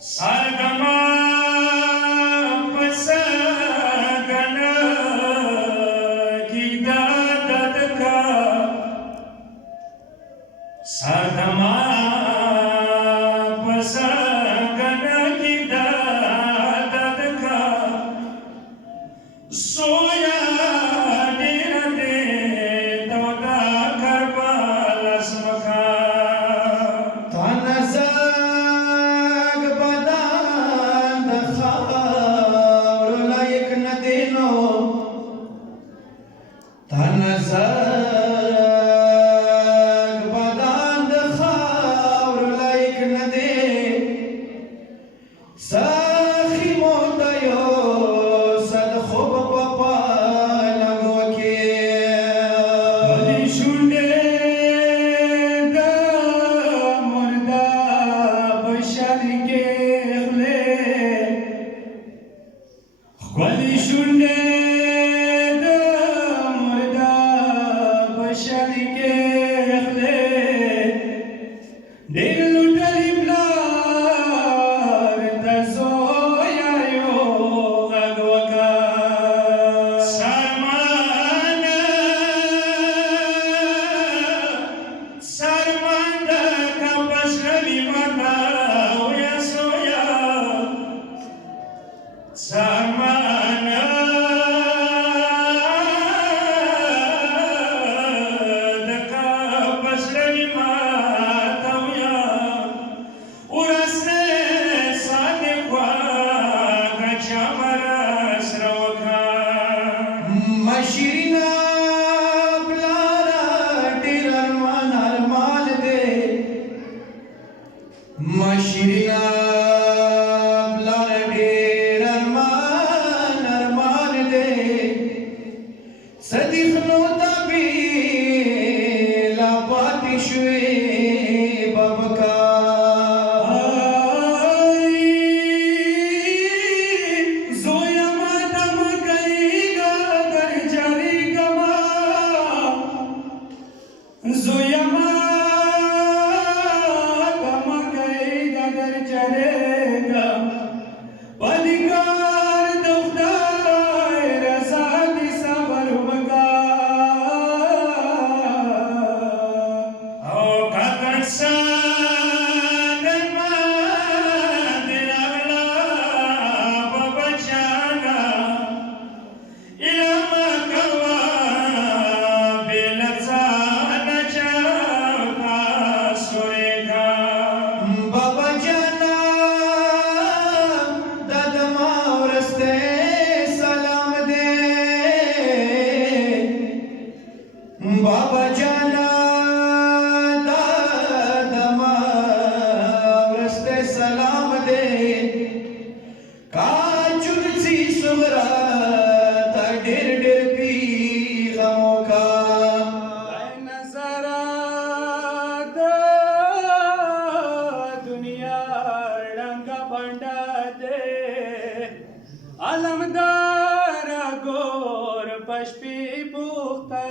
Sargama pasagana gida dadka Sargama pasagana gida dadka soya dirane toda karbala smaka tanazag badan khaur laik nadino tanazag badan khaur laik nade sakhi motayo sad khub papa lagwake Ali shunde da murda bashar ke khle Ali shunde da murda bashar ke khle Dilu taliblar da zoya yo agwaka Sarmana Sarmanda kapas mata oya soya Sarmana da kapas mata oya urasne sane kwa gachamara sravaka mashirina plara dirarman arman de mashirina plara dirarman arman de sadifno tabi la pati shwe babka Zoya matam gaiga dar jari gama Zoya matam gaiga dar jarega Padikar duftai razadi sabar maga Ao katansa Baba Jana dadama raste salam de Baba Jana dadama raste salam de Kajulsi sumra ta dir dir pi gamoka नजरा दा दुनिया रंग बंडा दे अलमदार गोर पशपी पुख्ता